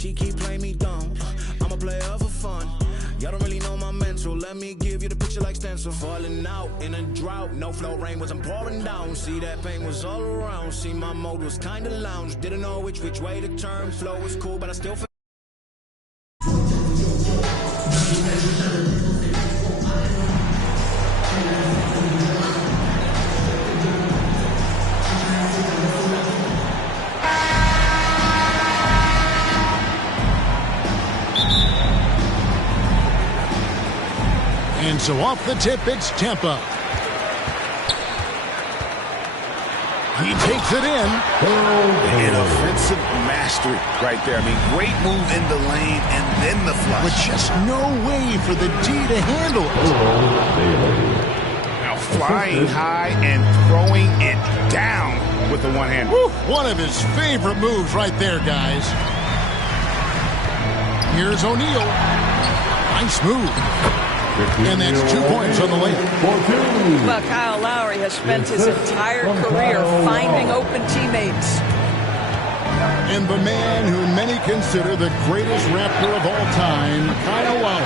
She keep playing me dumb. I'm a player for fun. Y'all don't really know my mental. Let me give you the picture like stencil. Falling out in a drought. No flow, rain wasn't pouring down. See, that pain was all around. See, my mode was kinda lounge. Didn't know which way to turn. Flow was cool, but I still feel. And so off the tip, it's Tampa. He takes it in. An offensive mastery right there. I mean, great move in the lane and then the flush. With just no way for the D to handle it. Now flying high and throwing it down with the one-hand. One of his favorite moves right there, guys. Here's O'Neal. Nice move. And that's 2 points on the lane. Well, Kyle Lowry has spent his entire career finding open teammates. And the man who many consider the greatest Raptor of all time, Kyle Lowry.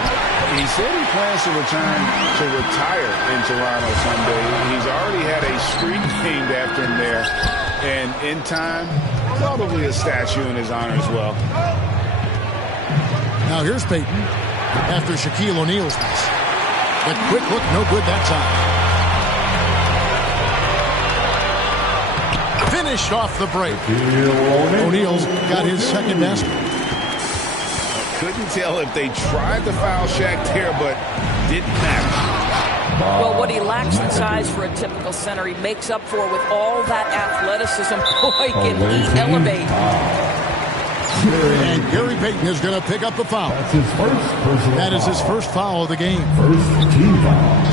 He said he plans to return to retire in Toronto someday. He's already had a street named after him there. And in time, probably a statue in his honor as well. Now here's Payton after Shaquille O'Neal's miss. The quick look, no good that time. Finished off the break. O'Neal's got his second basket. Couldn't tell if they tried to foul Shaq there, but didn't matter. Well, what he lacks in size for a typical center, he makes up for with all that athleticism. Boy, can he elevate. And Gary Payton is going to pick up the foul. That's his first personal That is his first foul of the game. First team foul.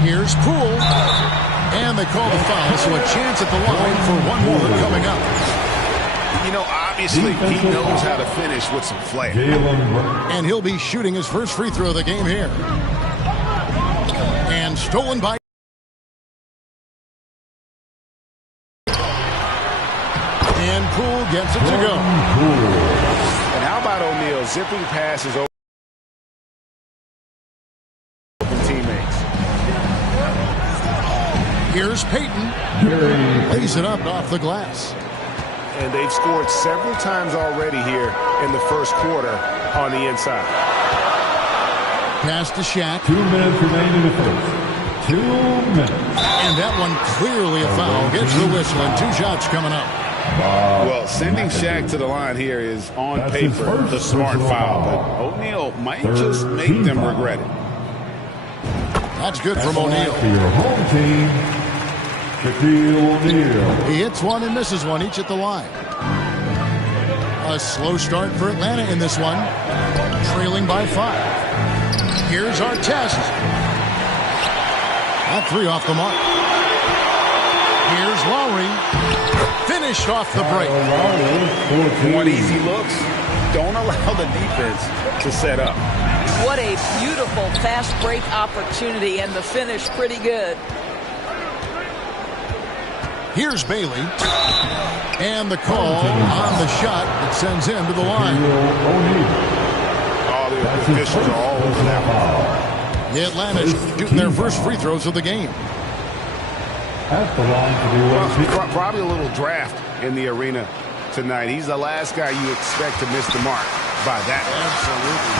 Here's Poole. And they call the foul, so a chance at the line for one more coming up. You know, obviously he knows how to finish with some flair. And he'll be shooting his first free throw of the game here. And stolen by... And Poole gets it to go. And how about O'Neal zipping passes over teammates? Here's Payton. Lays it up off the glass. And they've scored several times already here in the first quarter on the inside. Pass to Shaq. 2 minutes remain in the first. 2 minutes. And that one clearly a foul. Gets the whistle and 2 shots coming up. Well, sending Shaq to the line here is on paper the smart foul, but O'Neal might just make them regret it. That's good from O'Neal. For your home team, Shaquille O'Neal. He hits one and misses one, each at the line. A slow start for Atlanta in this one, trailing by 5. Here's our test. That 3 off the mark. Here's Lowry. Finished off the break. One easy looks. Don't allow the defense to set up. What a beautiful fast break opportunity, and the finish pretty good. Here's Bailey. And the call on the shot that sends him to the line. All the officials are all over that. The Atlanta's shooting their first free throws of the game. At the line to be Probably a little draft in the arena tonight. He's the last guy you expect to miss the mark by that. Absolutely.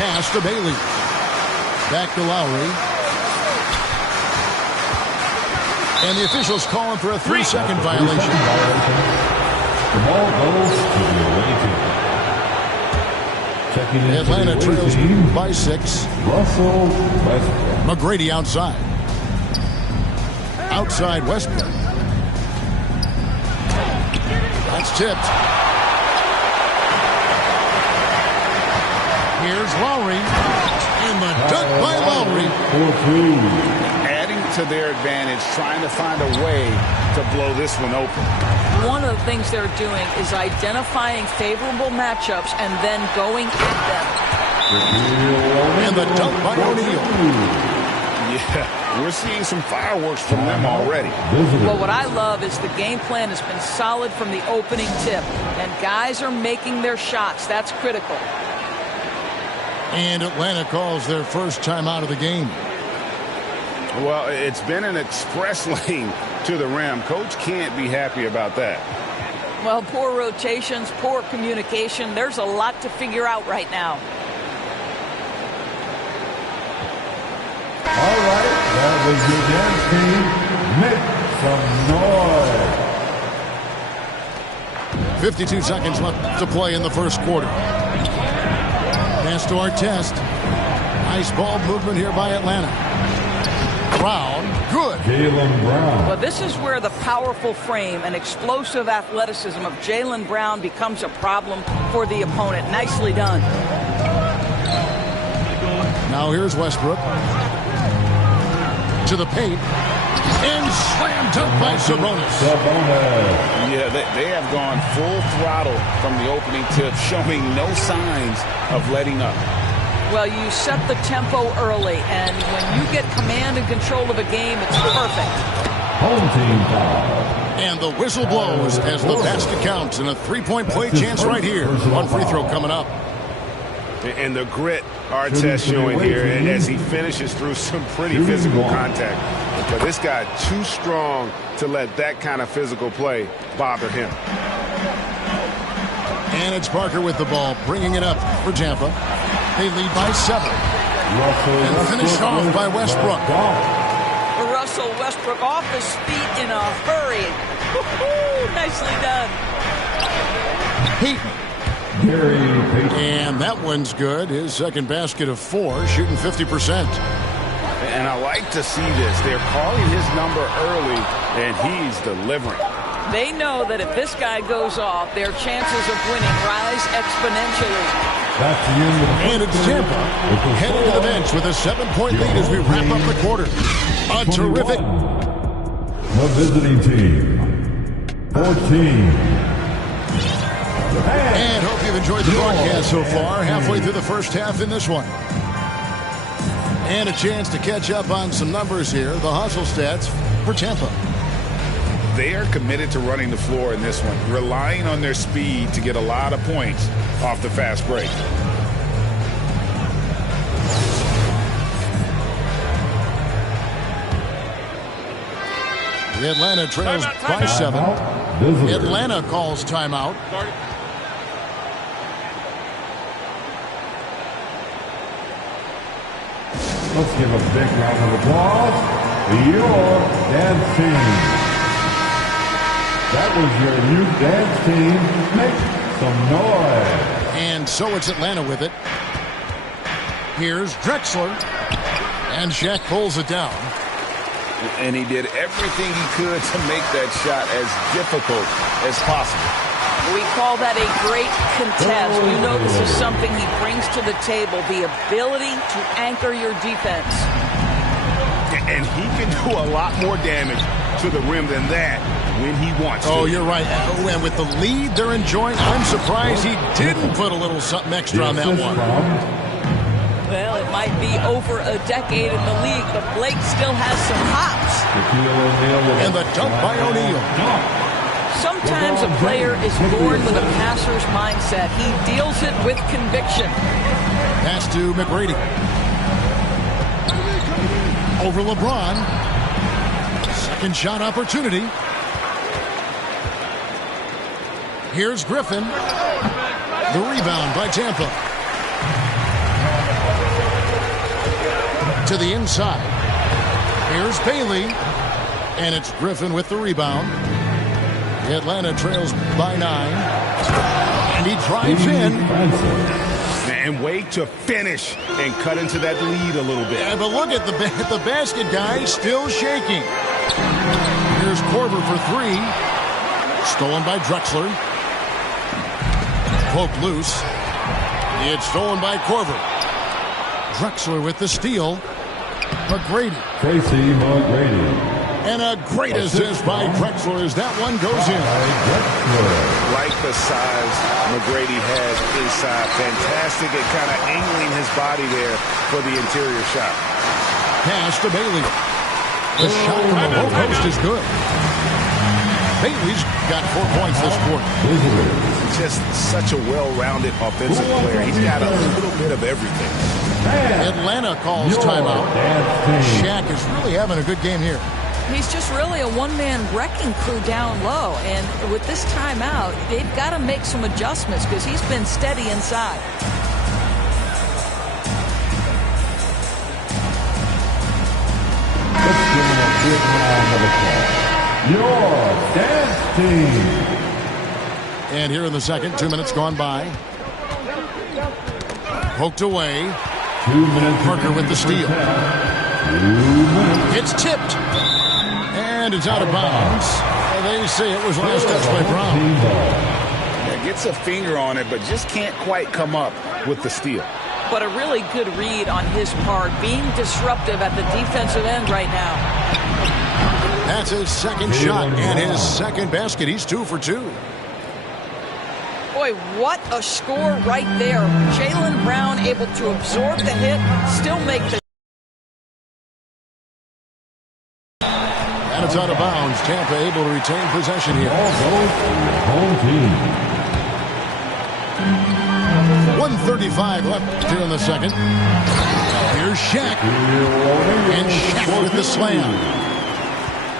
Pass to Bailey. Back to Lowry. And the officials calling for a 3-second violation. The ball goes to the away team. Checking in Atlanta trails team, by 6. Russell Westbrook. McGrady outside. Outside Westbrook. That's tipped. Here's Lowry. And the dunk by Lowry. 4-2. Adding to their advantage, trying to find a way to blow this one open. One of the things they're doing is identifying favorable matchups and then going at them. And the dunk by O'Neal. We're seeing some fireworks from them already. Well, what I love is the game plan has been solid from the opening tip, and guys are making their shots. That's critical. And Atlanta calls their first time out of the game. Well, it's been an express lane to the rim. Coach can't be happy about that. Well, poor rotations, poor communication. There's a lot to figure out right now. All right, that was your dance team. Make some noise. 52 seconds left to play in the first quarter. Pass to Artest. Nice ball movement here by Atlanta. Brown, good. Jaylen Brown. Well, this is where the powerful frame and explosive athleticism of Jaylen Brown becomes a problem for the opponent. Nicely done. Now here's Westbrook. To the paint. And slam dunk by Sabonis. Yeah, they have gone full throttle from the opening tip, showing no signs of letting up. Well, you set the tempo early, and when you get command and control of a game, it's perfect. Home team foul. And the whistle blows as the basket counts, and a three-point play chance right here. One free throw coming up. And the grit Artest showing here as he finishes through some pretty physical contact. But this guy too strong to let that kind of physical play bother him. And it's Parker with the ball, bringing it up for Tampa. They lead by 7. And finished off by Westbrook. Russell Westbrook off his feet in a hurry. Nicely done. Payton. And that one's good. His second basket of 4, shooting 50%. And I like to see this. They're calling his number early, and he's delivering. They know that if this guy goes off, their chances of winning rise exponentially. And it's Tampa heading to the bench with a 7-point lead as we wrap up the quarter. A terrific. The visiting team. 14. And hope you've enjoyed the broadcast so far. Halfway through the first half in this one. And a chance to catch up on some numbers here. The hustle stats for Tampa. They are committed to running the floor in this one, relying on their speed to get a lot of points off the fast break. The Atlanta trails by 7. Atlanta calls timeout. Let's give a big round of applause to your dance team. That was your youth dance team. Make some noise. And so it's Atlanta with it. Here's Drexler. And Shaq pulls it down. And he did everything he could to make that shot as difficult as possible. We call that a great contest. You know this is something he brings to the table, the ability to anchor your defense. And he can do a lot more damage to the rim than that when he wants to. Oh, you're right. And with the lead they're enjoying, I'm surprised he didn't put a little something extra on that one. Well, it might be over a decade in the league, but Blake still has some hops. And the dunk by O'Neal. Sometimes a player is born with a passer's mindset. He deals it with conviction. Pass to McGrady. Over LeBron. Second shot opportunity. Here's Griffin. The rebound by Tampa. To the inside. Here's Bailey. And it's Griffin with the rebound. Atlanta trails by 9. And he drives in. And wait to finish and cut into that lead a little bit. Yeah, but look at the basket guy still shaking. Here's Korver for 3. Stolen by Drexler. Poked loose. It's stolen by Korver. Drexler with the steal. McGrady. Tracy McGrady. And a great assist by Drexler as that one goes in. Like the size McGrady has inside. Fantastic at kind of angling his body there for the interior shot. pass to Bailey. The shot from the low post is good. Bailey's got 4 points this quarter. Just such a well-rounded offensive player. He's got a little bit of everything. Atlanta calls timeout. Shaq is really having a good game here. He's just really a one-man wrecking crew down low. And with this timeout, they've got to make some adjustments because he's been steady inside. Let's give him a big round of applause. Your dance team. And here in the second, 2 minutes gone by. Poked away. 2 minutes. Parker with the steal. It's tipped. And it's out of bounds. They say it was last touch by Brown. Yeah, gets a finger on it, but just can't quite come up with the steal. But a really good read on his part, being disruptive at the defensive end right now. That's his second shot and his second basket. He's 2 for 2. Boy, what a score right there. Jaylen Brown able to absorb the hit, still make the... And it's out of bounds. Tampa able to retain possession here. Home team. 1:35 left here in the second. Here's Shaq. And Shaq with the slam.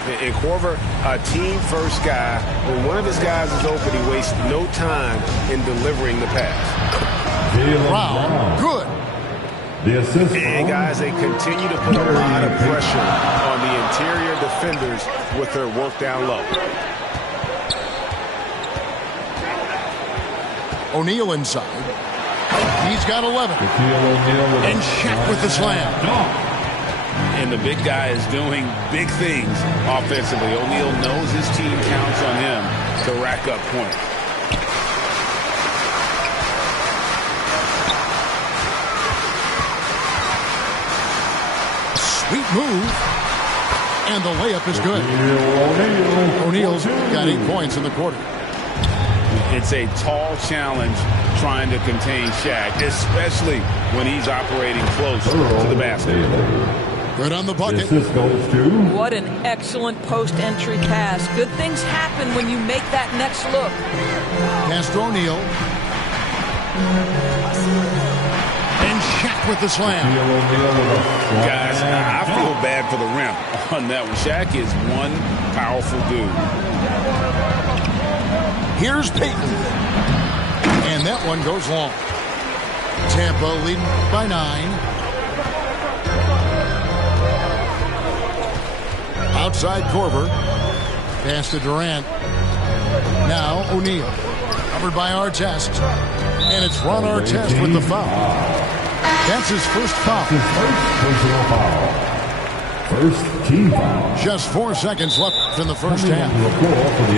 And Korver, a team-first guy. When one of his guys is open, he wastes no time in delivering the pass. Brown, good. The assist. And guys, they continue to put a lot of pressure on the interior defenders with their work down low. O'Neal inside. He's got 11. And Shaq with the slam. And the big guy is doing big things offensively. O'Neal knows his team counts on him to rack up points. Sweet move. And the layup is good. O'Neal's got 8 points in the quarter. It's a tall challenge trying to contain Shaq, especially when he's operating close to the basket. Good on the bucket. What an excellent post-entry pass. Good things happen when you make that next look. Pass to O'Neal. And Shaq with the slam. Guys, I feel bad for the rim on that one. Shaq is one powerful dude. Here's Payton. And that one goes long. Tampa leading by 9. Outside Korver. Pass to Durant. Now O'Neal. Covered by Artest. And it's Ron Artest with the foul. That's his first foul. His first personal foul. First team foul. Just 4 seconds left in the first half.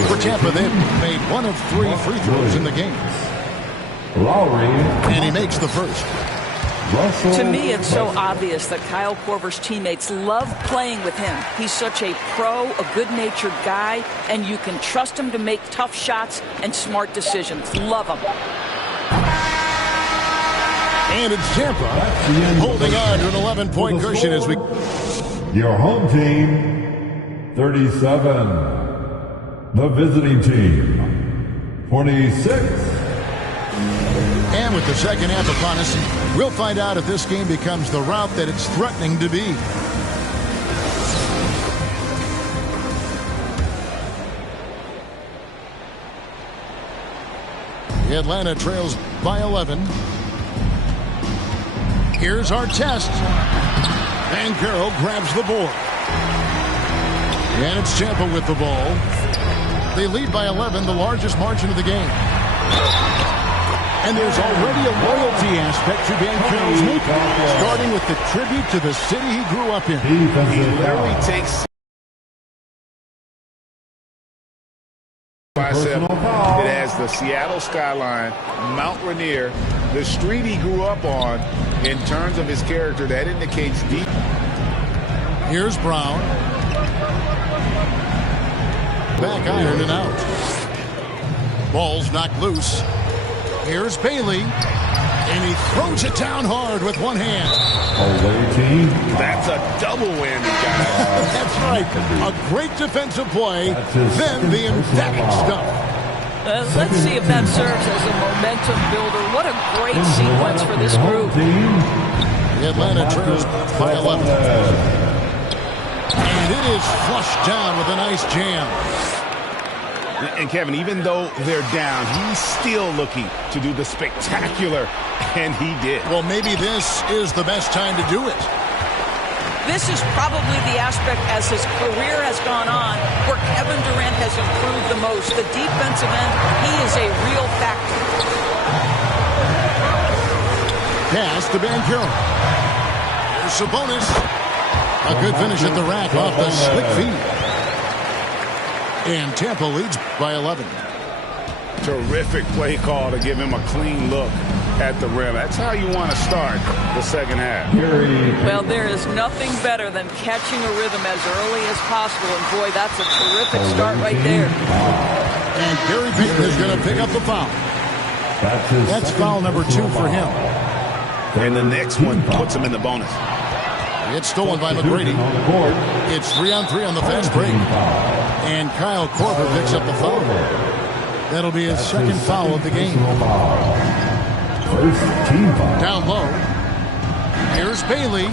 For Tampa, they've made 1 of 3 free throws in the game. Lowry. And he makes the first. To me, it's so obvious that Kyle Korver's teammates love playing with him. He's such a pro, a good-natured guy, and you can trust him to make tough shots and smart decisions. Love him. And it's Tampa holding on to an 11-point cushion as we... Your home team, 37. The visiting team, 26. And with the second half upon us, we'll find out if this game becomes the route that it's threatening to be. Atlanta trails by 11. Here's Artest. And Carroll grabs the board. And it's Tampa with the ball. They lead by 11, the largest margin of the game. And there's already a loyalty aspect to Dan Carroll's move, starting with the tribute to the city he grew up in. He literally takes it has the Seattle skyline, Mount Rainier, the street he grew up on. In terms of his character, that indicates deep. Here's Brown. Back iron and out. Ball's knocked loose. Here's Bailey. And he throws it down hard with one hand. Away team. That's a double whammy, guys. That's right. A great defensive play, then the emphatic stuff. Let's see if that serves as a momentum builder. What a great sequence for this group. The Atlanta trails by 11. And it is flushed down with a nice jam. And Kevin, even though they're down, he's still looking to do the spectacular, and he did. Well, maybe this is the best time to do it. This is probably the aspect as his career has gone on where Kevin Durant has improved the most. The defensive end, he is a real factor. Pass to Banchero. There's Sabonis. A good finish at the rack off the slick feed. And Tampa leads by 11. Terrific play call to give him a clean look at the rim. That's how you want to start the second half. Well, there is nothing better than catching a rhythm as early as possible. And, boy, that's a terrific start right there. And Gary Payton is going to pick up the foul. That's foul number 2 for him. And the next one puts him in the bonus. It's stolen by McGrady. It's 3-on-3 on the fast break. And Kyle Korver picks up the foul. That'll be his second foul of the game. Down low. Here's Bailey.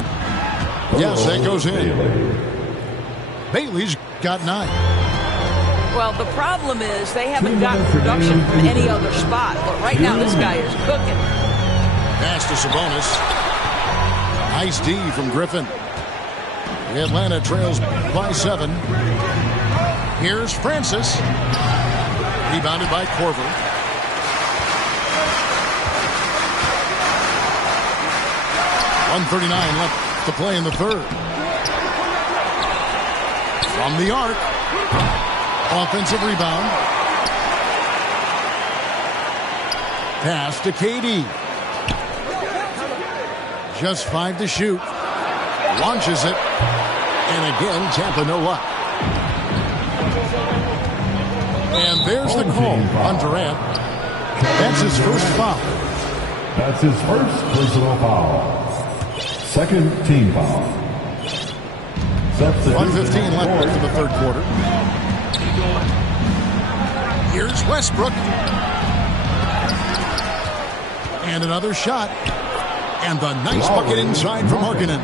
Yes, that goes in. Bailey's got 9. Well, the problem is they haven't gotten production from any other spot. But right now, this guy is cooking. Pass to Sabonis. Nice D from Griffin. Atlanta trails by 7. Here's Francis. Rebounded by Korver. .139 left to play in the third. From the arc. Offensive rebound. Pass to KD. Just 5 to shoot. Launches it. And again, Tampa no luck. And there's the call on Durant. That's his first foul. That's his first personal foul. Second team foul. 1:15 left for the third quarter. Here's Westbrook. And another shot. And the nice bucket inside from Markkanen.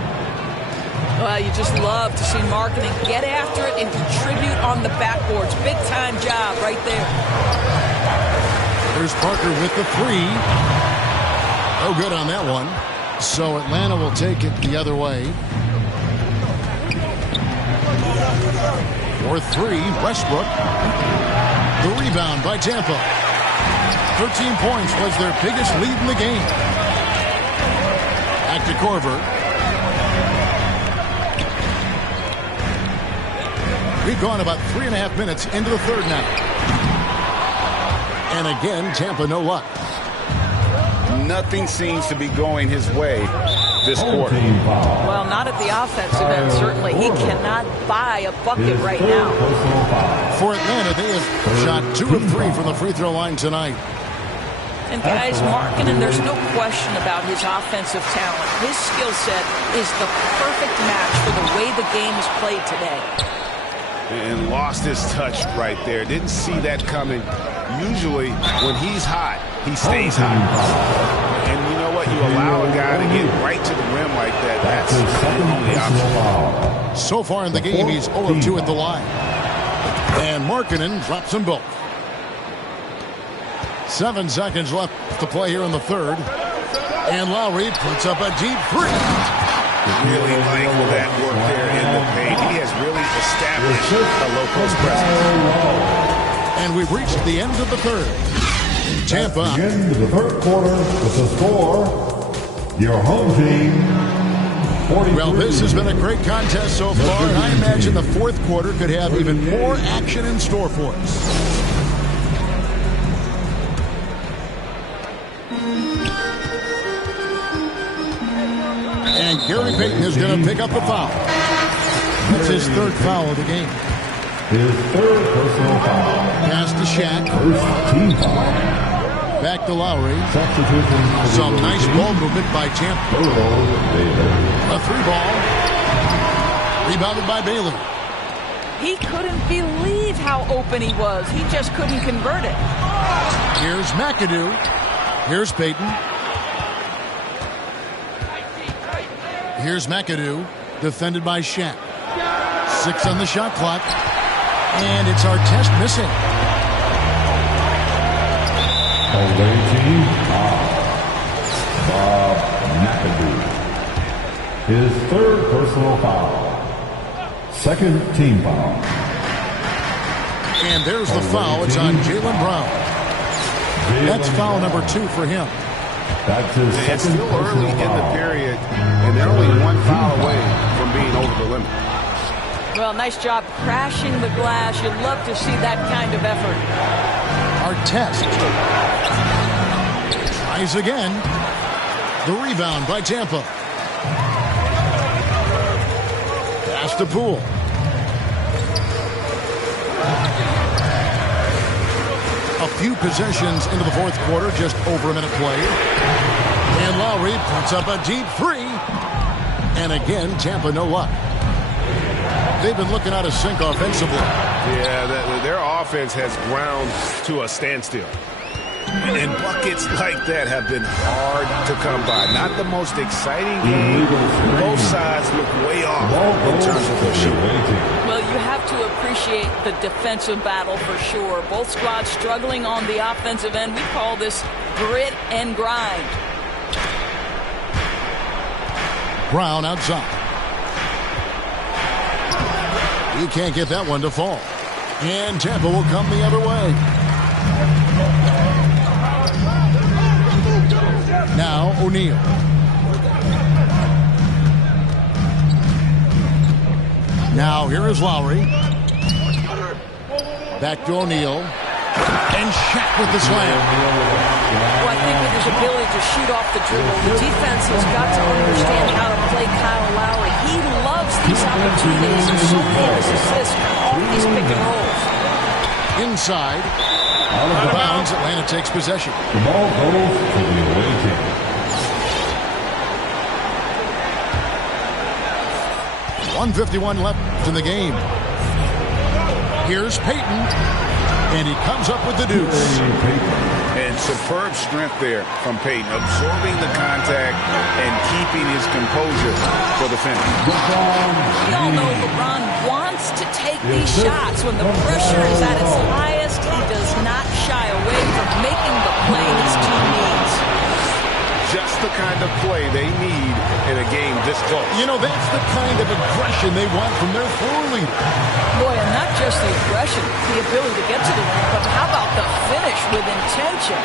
Well, you just love to see Markkanen get after it and contribute on the backboards. Big-time job right there. There's Parker with the 3. No good on that one. So Atlanta will take it the other way. For 3, Westbrook. The rebound by Tampa. 13 points was their biggest lead in the game. Back to Korver. We've gone about 3.5 minutes into the third now. And again, Tampa no luck. Nothing seems to be going his way this quarter. Well, not at the offensive end, certainly. He cannot buy a bucket right now. For Atlanta, they have shot 2 of 3 from the free throw line tonight. And guys, Markkanen, there's no question about his offensive talent. His skill set is the perfect match for the way the game is played today. And lost his touch right there. Didn't see that coming. Usually, when he's hot, he stays hot. And you know what? You allow a guy to get right to the rim like that. That's the only option. So far in the game, he's 0 of 2 at the line. And Markkanen drops them both. 7 seconds left to play here in the third. And Lowry puts up a deep 3. Really like that work there in the paint. He has really established a low-post presence. And we've reached the end of the third. Tampa. The end of the third quarter with the score, your home team, 43. Well, this has been a great contest so far, and I imagine the fourth quarter could have even more action in store for us. And Gary Payton is going to pick up the foul. That's his third foul of the game. His third personal foul. Pass to Shaq. First team foul. Back to Lowry. Some nice ball movement by Tampa. A 3-ball. Rebounded by Bailey. He couldn't believe how open he was. He just couldn't convert it. Here's McAdoo. Here's Payton. Here's McAdoo. Defended by Shaq. 6 on the shot clock. And it's Artest missing. Away team foul. Bob McAdoo. His 3rd personal foul. 2nd team foul. And there's the foul. It's on Jaylen Brown. That's foul number 2 for him. That's his second. It's still early in the period, and they're only 1 foul away from being over the limit. Well, nice job crashing the glass. You'd love to see that kind of effort. Artest tries again. The rebound by Tampa. Pass to Poole. A few possessions into the 4th quarter, just over a minute played. And Lowry puts up a deep 3. And again, Tampa no luck. They've been looking out of sync offensively. Yeah, their offense has ground to a standstill. And buckets like that have been hard to come by. Not the most exciting game. Both sides look way off in terms of their shooting. Well, you have to appreciate the defensive battle for sure. Both squads struggling on the offensive end. We call this grit and grind. Brown outside. He can't get that one to fall. And Tampa will come the other way. Now O'Neal. Now here is Lowry. Back to O'Neal. And Shaq with the slam. Well, I think with his ability to shoot off the dribble, the defense has got to understand how to play Kyle Lowry. He loves these opportunities, and so many of his assists off these pick and rolls. Inside. Out of bounds, Atlanta takes possession. The ball goes to the away team. .151 left in the game. Here's Payton. And he comes up with the deuce. And superb strength there from Payton, absorbing the contact and keeping his composure for the finish. We all know LeBron wants to take these shots. When the pressure is at its highest, he does not shy away from making the play his team needs. Just the kind of play they need in a game this close. You know, that's the kind of aggression they want from their floor leader. Boy, and not just the aggression, the ability to get to the rim, but how about the finish with intention?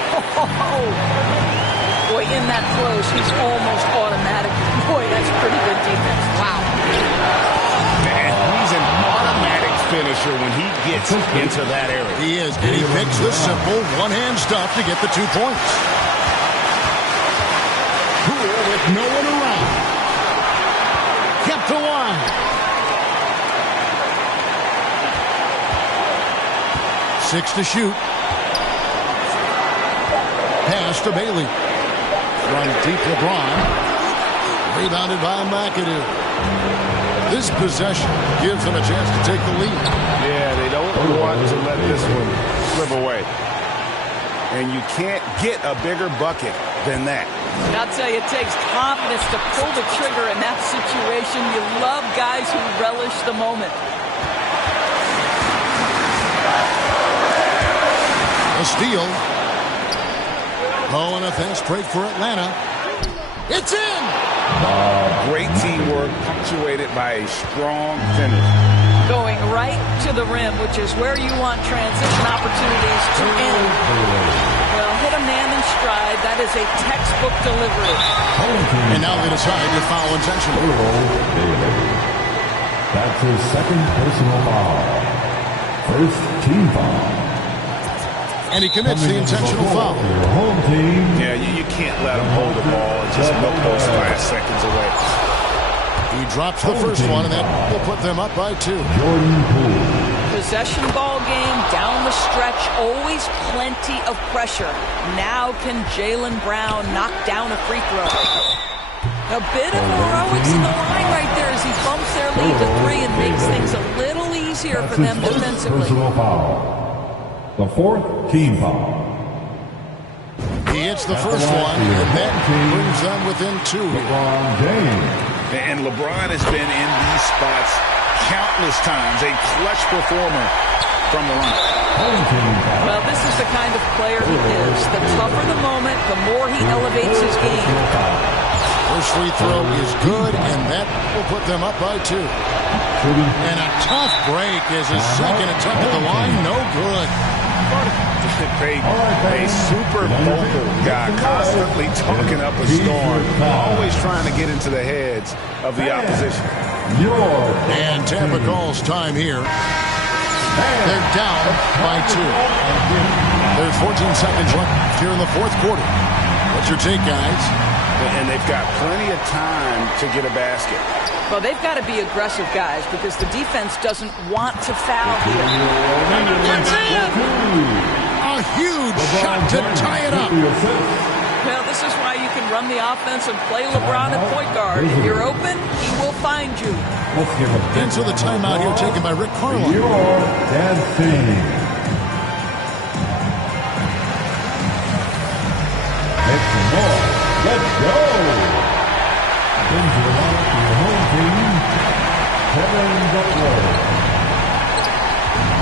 Boy, in that close, he's almost automatic. Boy, that's pretty good defense. Wow. Man, he's an automatic finisher when he gets into that area. He is, and he picks the simple one-hand stuff to get the 2 points. Poole with no one around. Kept alive. Six to shoot. Pass to Bailey. Run deep LeBron. Rebounded by McAdoo. This possession gives them a chance to take the lead. Yeah, they don't want to let this one slip away. And you can't get a bigger bucket than that. I'll tell you, it takes confidence to pull the trigger in that situation. You love guys who relish the moment. A steal. Oh, and a fast break for Atlanta. It's in! Great teamwork punctuated by a strong finish. Going right to the rim, which is where you want transition opportunities to end. Well, hit a man in stride. That is a textbook delivery. And now they decide to foul intentional. That's his 2nd personal foul. 1st team foul. And he commits the intentional foul. Home team. Yeah, you can't let him hold the ball and just milk those last seconds away. He drops the first one, and that will put them up by 2. Jordan Poole. possession ball game, down the stretch, always plenty of pressure. Now can Jaylen Brown knock down a free throw? A bit of heroics in the line right there as he bumps their lead to 3 and makes things a little easier for them defensively. Personal foul. The 4th team foul. He hits the first one, and that brings them within 2 here. And LeBron has been in these spots countless times. A clutch performer from the line. Well, this is the kind of player he is. The tougher the moment, the more he elevates his game. First free throw is good, and that will put them up by 2. And a tough break as his second attempt at the line, no good. A super vocal guy, constantly talking up a storm, always trying to get into the heads of the opposition. And Tampa calls time here. They're down by 2. There's 14 seconds left here in the 4th quarter. What's your take, guys? And they've got plenty of time to get a basket. Well, they've got to be aggressive, guys, because the defense doesn't want to foul here. It's in! A huge shot to tie it up. Well, this is why you can run the offense and play LeBron at point guard. If you're open, he will find you. Into the timeout here taken by Rick Carlisle. You're dancing. Make some more. Let's go. Brings you along to your home team. Kevin Butler.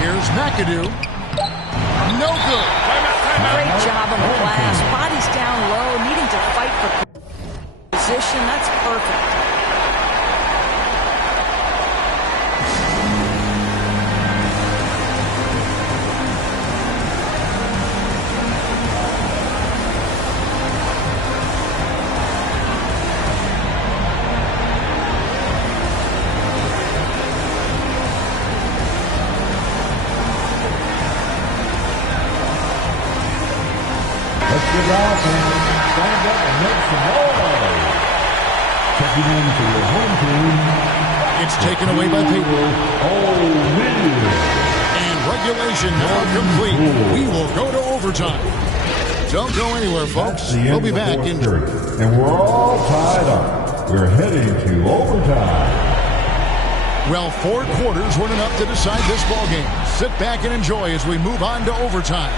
Here's McAdoo. No good. Great job on the glass. Body's down low, needing to fight for position. That's perfect. Get out and stand up and make some noise. Checking in for your home team. It's taken away by Peyton. And regulation now complete. We will go to overtime. Don't go anywhere, folks. We'll be back in. And we're all tied up. We're heading to overtime. Well, 4 quarters weren't enough to decide this ball game. Sit back and enjoy as we move on to overtime.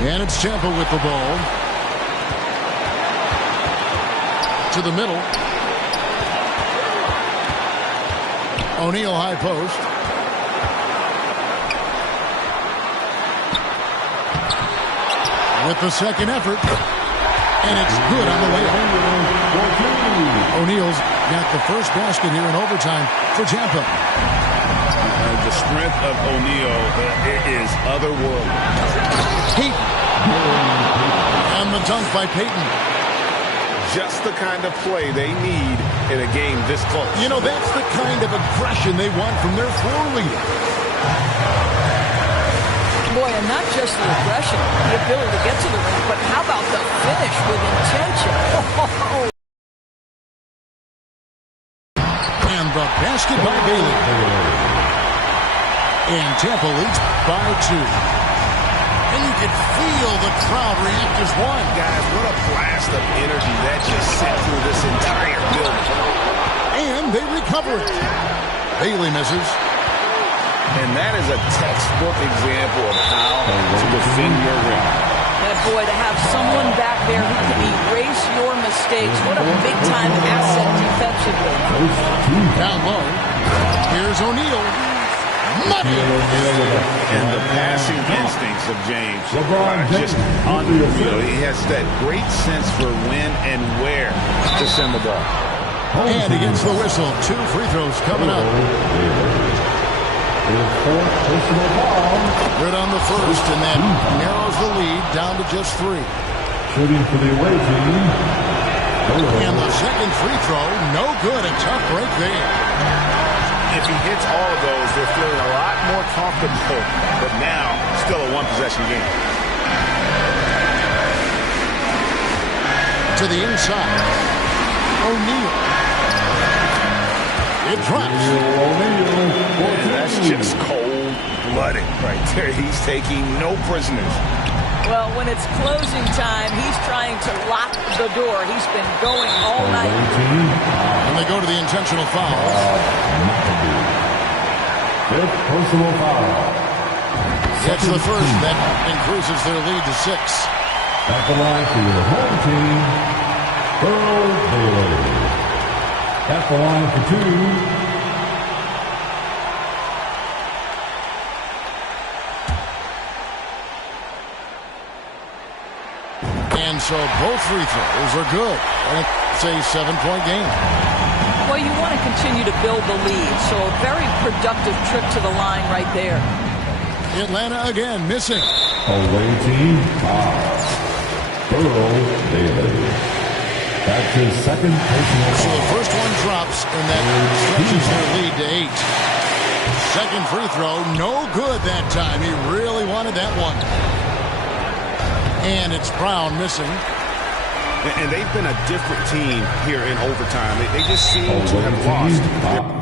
And it's Tampa with the ball. To the middle. O'Neal high post. With the second effort. And it's good on the way up. O'Neal's got the first basket here in overtime for Tampa. The strength of O'Neal is otherworldly. Peyton. And the dunk by Peyton. Just the kind of play they need in a game this close. You know, that's the kind of aggression they want from their floor leader. Boy, and not just the aggression, the ability to get to the ring, but how about the finish with intention? And the basket by Bailey. And Tampa leads by 2. And you can feel the crowd react as one. Guys, what a blast of energy that just sent through this entire building. And they recover it. Bailey misses. And that is a textbook example of how to defend your ring. And boy, to have someone back there who can erase your mistakes, what a big-time asset defensively. Down low. Here's O'Neal. Money. And the passing instincts of James are just unreal. He has that great sense for when and where to send the ball. And against the whistle, 2 free throws coming up. Good on the first, and that narrows the lead down to just 3. Shooting for the away team. And the second free throw, no good. A tough break there. If he hits all of those, they're feeling a lot more comfortable. But now, still a one-possession game. to the inside. O'Neal. It drops. That's just cold-blooded right there. He's taking no prisoners. Well, when it's closing time, he's trying to lock the door. He's been going all night. And they go to the intentional foul. Fifth personal foul. That's the first. That increases their lead to 6. At the line for your home team, Earl Bailey. At the line for 2. And so both free throws are good. And it's a 7-point game. Well, you want to continue to build the lead, so a very productive trip to the line right there. Atlanta again missing. Away team foul. Earl Bailey. That's his second personal So foul. the first one drops, and that stretches their lead to 8. Second free throw, no good that time. He really wanted that one. And it's Brown missing. And they've been a different team here in overtime. They just seem to have lost.